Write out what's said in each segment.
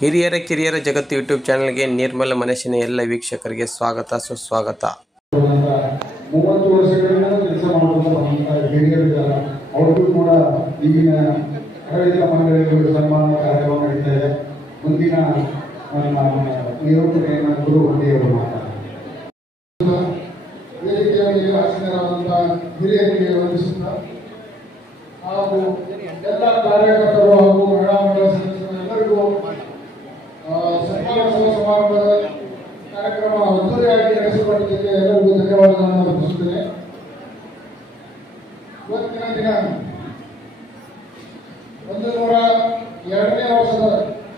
ಹಿರಿಯರ ಕಿರಿಯರ ಜಗತ್ತು ಯೂಟ್ಯೂಬ್ ಚಾನಲ್ಗೆ ನಿರ್ಮಲ ಮನಸ್ಸಿನ ಎಲ್ಲ ವೀಕ್ಷಕರಿಗೆ ಸ್ವಾಗತ ಸುಸ್ವಾಗತ. 30 ವರ್ಷಗಳಿಂದ ಕೆಲಸ ಮಾಡುವಂತ ಹಿರಿಯರಿದ್ದಾರೆ. ಅವ್ರಿಗೂ ಕೂಡ ಈಗಿನ ಆಡಳಿತ ಮಂಡಳಿಗಳು ಸನ್ಮಾನ ಕಾರ್ಯಕ್ರಮ ನಡೀತಾ ಇದೆ. ಮುಂದಿನ ನಿರೂಪಣೆಯನ್ನು ಗುರು ಹೊಂದಿಯವರು ಮಾತಾಡ್ತಾರೆ. ವೇದಿಕೆಯಲ್ಲಿ ಆಸೀನರಾದಂತಹ ಹಿರಿಯರಿಗೆ ವಂದಿಸುತ್ತಾ ಹಾಗೂ ಎಲ್ಲ ಕಾರ್ಯಕರ್ತರು ಹಾಗೂ ಮಹಿಳಾ ಮಂಡಳ ಸದಸ್ಯರೆಲ್ಲರಿಗೂ ಸನ್ಮಾನೋತ್ಸವ ಸಮಾರಂಭದ ಕಾರ್ಯಕ್ರಮ ಅದ್ದೂರಿಯಾಗಿ ನಡೆಸಿಕೊಂಡಿದ್ದಕ್ಕೆ ಎಲ್ಲರಿಗೂ ಧನ್ಯವಾದಗಳನ್ನು ಅರ್ಪಿಸುತ್ತೇನೆ. ಇವತ್ತಿನ ದಿನ 102ನೇ ವರ್ಷದ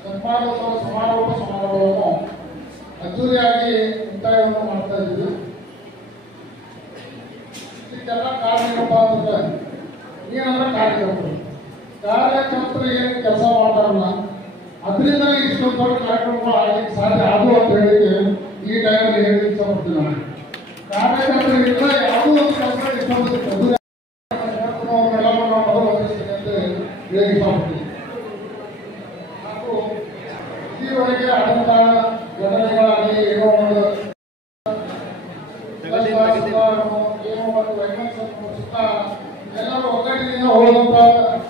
ಸನ್ಮಾನೋತ್ಸವ ಸಮಾರೋಪ ಸಮಾರಂಭವನ್ನು ಅದ್ದೂರಿಯಾಗಿ ಮುಕ್ತಾಯವನ್ನು ಮಾಡ್ತಾ ಇದ್ದೀವಿ. ಇದಕ್ಕೆಲ್ಲ ಕಾರಣಪ್ಪ ಅಂತಂದ್ರೆ ಏನಂದ್ರೆ ಕಾರ್ಯಕರ್ತರು ಏನು ಕೆಲಸ ಮಾಡ್ತಾರಲ್ಲ ಅದರಿಂದ ಇಷ್ಟೊಂದು ದೊಡ್ಡ ಕಾರ್ಯಕ್ರಮಗಳು ಆಗಲಿಕ್ಕೆ ಸಾಧ್ಯ ಆದವು ಅಂತ ಹೇಳಿಕ್ಕೆ ಈ ಟೈಮಲ್ಲಿ ಹೇಳಲಿಕ್ಕೆ ಇಷ್ಟಪಡ್ತೀನಿ. ನಾನು ಕಾರ್ಯಕರ್ತರಿಂದ ಯಾವುದೋ ಒಂದು ಕೆಲಸ ಇಷ್ಟೊಂದು ಮೊದಲು ಹೊಂದಿಸ್ತೀನಿ ಅಂತ ಹೇಳಿ ಇಷ್ಟಪಡ್ತೀನಿ. ಹಾಗೂ ಇಲ್ಲಿವರೆಗೆ ಆದಂಥ ಘಟನೆಗಳಾಗಲಿ ಏನೋ ಒಂದು ಎಲ್ಲರೂ ಒಗ್ಗಟ್ಟಿನಿಂದ ಹೋದಂತ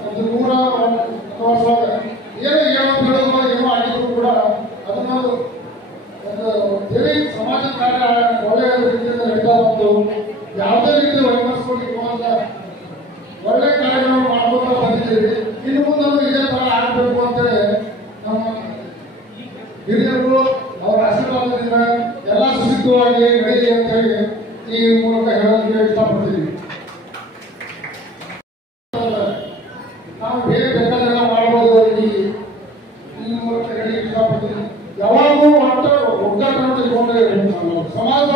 ಒಂದು 100 ವರ್ಷ ಏನೋ ಏನೋ ಆಗಿದ್ರು ಕೂಡ ಅದನ್ನ ಒಂದು ಸಮಾಜ ಕಾರ್ಯ ಒಳ್ಳೆಯ ರೀತಿಯಿಂದ ನಡೀತಾ ಬಂತು. ಯಾವುದೇ ರೀತಿ ವೈಮನಸ್ಸಿಕೊಳ್ಳಿಕ್ಕುವಂತ ಒಳ್ಳೆ ಕಾರ್ಯಗಳನ್ನು ಮಾಡ್ಕೊತಾ ಬಂದಿದ್ದೀವಿ. ಇನ್ನು ಮುಂದೆ ಇದೇ ತರ ಆಗಬೇಕು ಅಂತೇಳಿ ನಮ್ಮ ಹಿರಿಯರು ಅವರ ಆಶೀರ್ವಾದದಿಂದ ಎಲ್ಲ ಸುಸಿದ್ಧವಾಗಿ ನಡೆಯಲಿ ಅಂತ ಹೇಳಿ ಈ ಮೂಲಕ ಹೇಳೋದಕ್ಕೆ ಇಷ್ಟಪಡ್ತೀವಿ. ನಾವು ಬೇರೆ ಬೇಕಾದೆಲ್ಲ ಮಾಡ್ಬೋದು ಈ ಮೂಲಕ ಹೇಳಿ ಇಷ್ಟಪಡ್ತೀನಿ. ಯಾವಾಗಲೂ ಒಗ್ಗಟ್ಟನ್ನು ತೆಗೆದುಕೊಂಡೇ ಸಮಾಜದ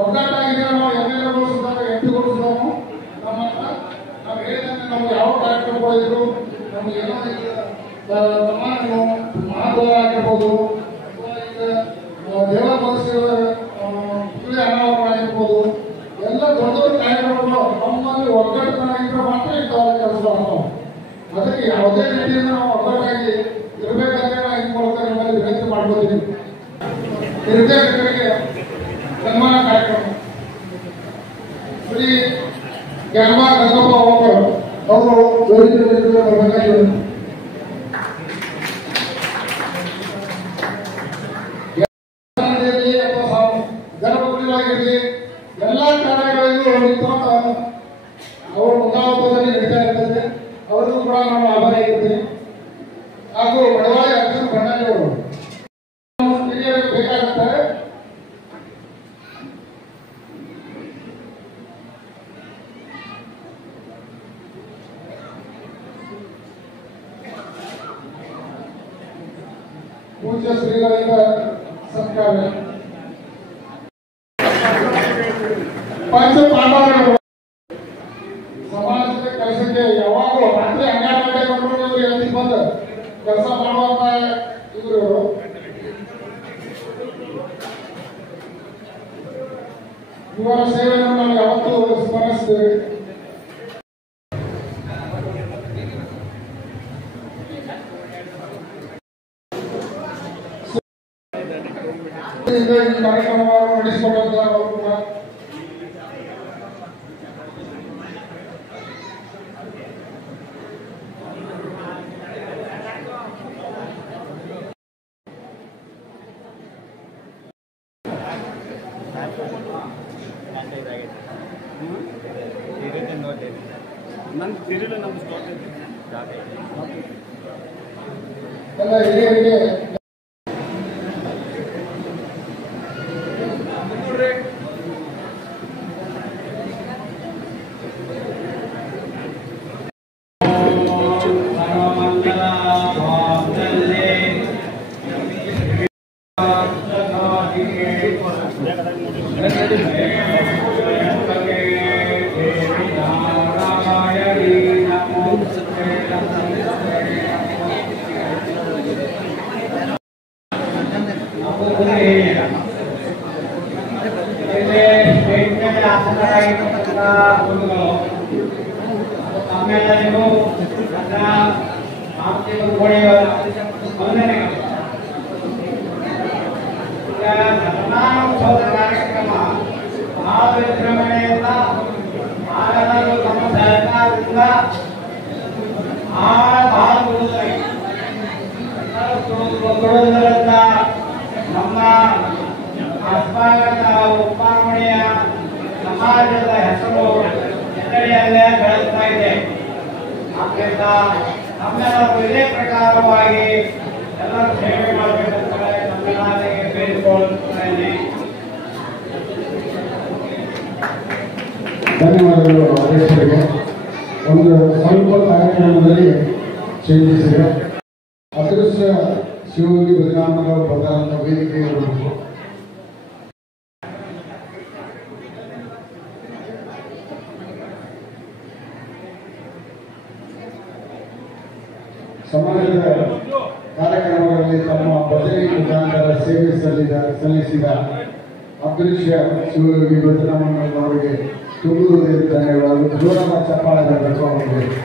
ಒಗ್ಗಟ್ಟಾಗಿದ್ದರೆ ನಾವು ಎಮ್ಮೆಲ್ಲೆಗಳು ಸುಧಾರ ಎಂಪಿಗಳು ಸುಧಾರ ನಮ್ಮ ನಾವು ಹೇಳಿದಂತೆ ನಮ್ಗೆ ಯಾವ ಕಾರ್ಯಕ್ರಮಗಳಿದ್ರು ನಮ್ಗೆ ಏನೋ ಮಹಾದ್ವಾರ ಆಗಿರ್ಬೋದು ದೇವರ ಮನಸ್ಸುಗಳ ಕುಳಿ ಅನಾವರಣ ಆಗಿರ್ಬೋದು ಎಲ್ಲ ದೊಡ್ಡ ದೊಡ್ಡ ಕಾರ್ಯಕ್ರಮಗಳು ನಮ್ಮಲ್ಲಿ ಒಗ್ಗಟ್ಟಿನಾಗಿದ್ರೆ ಮಾತ್ರ ಇಂಥವೆಲ್ಲ ಕೆಲಸ ಮಾಡ್ತಾವೆ. ಅದಕ್ಕೆ ಯಾವುದೇ ರೀತಿಯಿಂದ ನಾವು ಒಗ್ಗಟ್ಟಾಗಿ ಇರಬೇಕಂದ್ರೆ ನಾವು ಈ ಮೂಲಕ ನಿಮ್ಮಲ್ಲಿ ವಿನಂತಿ ಮಾಡ್ಕೋತೀವಿ. ನಿರ್ದೇಶಕರಿಗೆ ಸನ್ಮಾನ ಕಾರ್ಯಕ್ರಮ ಶ್ರೀ ಗ್ಯಾಮ ಗಂಗಪ್ಪ ಅವರು ಬರಬೇಕಾಗಿದ್ದಾರೆ. ಗರ್ಭಗುಡಿಯಾಗಿರಲಿ ಎಲ್ಲ ಕಾರ್ಯಗಳಿಗೂ ಅವರು ಮುಂದಾಳತ್ವದಲ್ಲಿ ನಡೀತಾ ಇರ್ತದೆ. ಅವರಿಗೂ ಕೂಡ ನಾವು ಆಭಾರಿ ಇರ್ತೀವಿ. ಹಾಗೂ ಬಡವಾಳಿ ಅರ್ಜುನ್ ಬಣ್ಣಾಜಿ ಅವರು ಹಿರಿಯರಿಗೆ ಬೇಕಾಗುತ್ತಾರೆ. ಪೂಜ್ಯ ಶ್ರೀಗಳಿಂದ ಸತ್ಕಾರ ಪಂಚ ಪಾಂಡವರು ಸಮಾಜದ ಕೆಲಸಕ್ಕೆ ಯಾವಾಗಲೂ ರಾತ್ರಿ 12 ಗಂಟೆ ಬಂದು ಎಲ್ಲಿ ಬಂದು ಕೆಲಸ ಮಾಡುವಂತ ಇವರು ಇವರ ಸೇವೆಯನ್ನು ನಾವು ಯಾವತ್ತೂ ಸ್ಮರಿಸ್ತೇವೆ. ಈ ಕಾರ್ಯಕ್ರಮವನ್ನು ನಡೆಸಿಕೊಂಡಂತಹ ಅವರು ಕೂಡ ಎಲ್ಲ ಹಿರಿಯರಿಗೆ ಶತಮಾನೋತ್ಸವದ ಕಾರ್ಯಕ್ರಮ ಬಹಳ ವಿಜೃಂಭಣೆಯಿಂದ ಆಗಲು ತಮ್ಮ ಸರ್ಕಾರದಿಂದ ಬಹಳ ಕೊಡುವುದರಿಂದ ನಮ್ಮ ಅಸ್ಪಾಗತ ಉಪಮಣಿಯ ಸಮಾಜದ ಹೆಸರು ಎಲ್ಲೆಡೆಯಲ್ಲೇ ಬೆಳೆಸ್ತಾ ಇದೆ. ಆದ್ದರಿಂದ ನಮ್ಮೆಲ್ಲರೂ ಇದೇ ಪ್ರಕಾರವಾಗಿ ಎಲ್ಲರೂ ಸೇವೆ ಮಾಡಬೇಕಂತ ನಮ್ಮೆಲ್ಲರಿಗೆ ಬೇಡಿಕೊಳ್ಳುತ್ತೇನೆ. ಧನ್ಯವಾದಗಳು ಅಧ್ಯಕ್ಷರಿಗೆ. ಒಂದು ಸ್ವಲ್ಪ ಕಾರ್ಯಕ್ರಮದಲ್ಲಿ ಚೇಂಜಿಸಿದೆ. ಅದೃಶ್ಯ ಶಿವಯೋಗಿ ಬದಲಾವಣೆಗಳು ಬದಲಾದ ವೇದಿಕೆ ಇರಬೇಕು. ಸಮಾಜದ ಕಾರ್ಯಕ್ರಮಗಳಲ್ಲಿ ತಮ್ಮ ಭಜನೆ ಮುಖಾಂತರ ಸೇವೆ ಸಲ್ಲಿಸಿದ ಅದೃಶ್ಯ ಶಿವಯೋಗಿ ಬದಲಾವಣೆಯವರಿಗೆ ತುಂಬುವುದೇ ಧನ್ಯವಾದ. ಜೋರಾದ ಚಪ್ಪಾಳೆ ಬರಬೇಕು ಅವರಿಗೆ.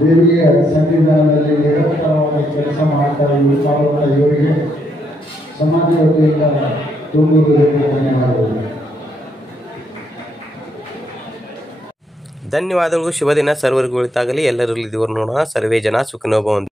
ದೇವಿಯ ಸನ್ನಿಧಾನದಲ್ಲಿ ನಿರಂತರವಾಗಿ ಕೆಲಸ ಮಾಡ್ತಾ ಇವರಿಗೆ ಸಮಾಜ ವತಿಯಿಂದ ತುಂಬುವುದಕ್ಕೆ ಧನ್ಯವಾದಗಳು. ಧನ್ಯವಾದಗಳು. ಶುಭ ದಿನ ಸರ್ವರಿಗೂ ಒಳಿತಾಗಲಿ. ಎಲ್ಲರಲ್ಲಿ ದೇವರು ನೋಡೋಣ. ಸರ್ವೇ ಜನ ಸುಖಿನೋ ಭವಂತು.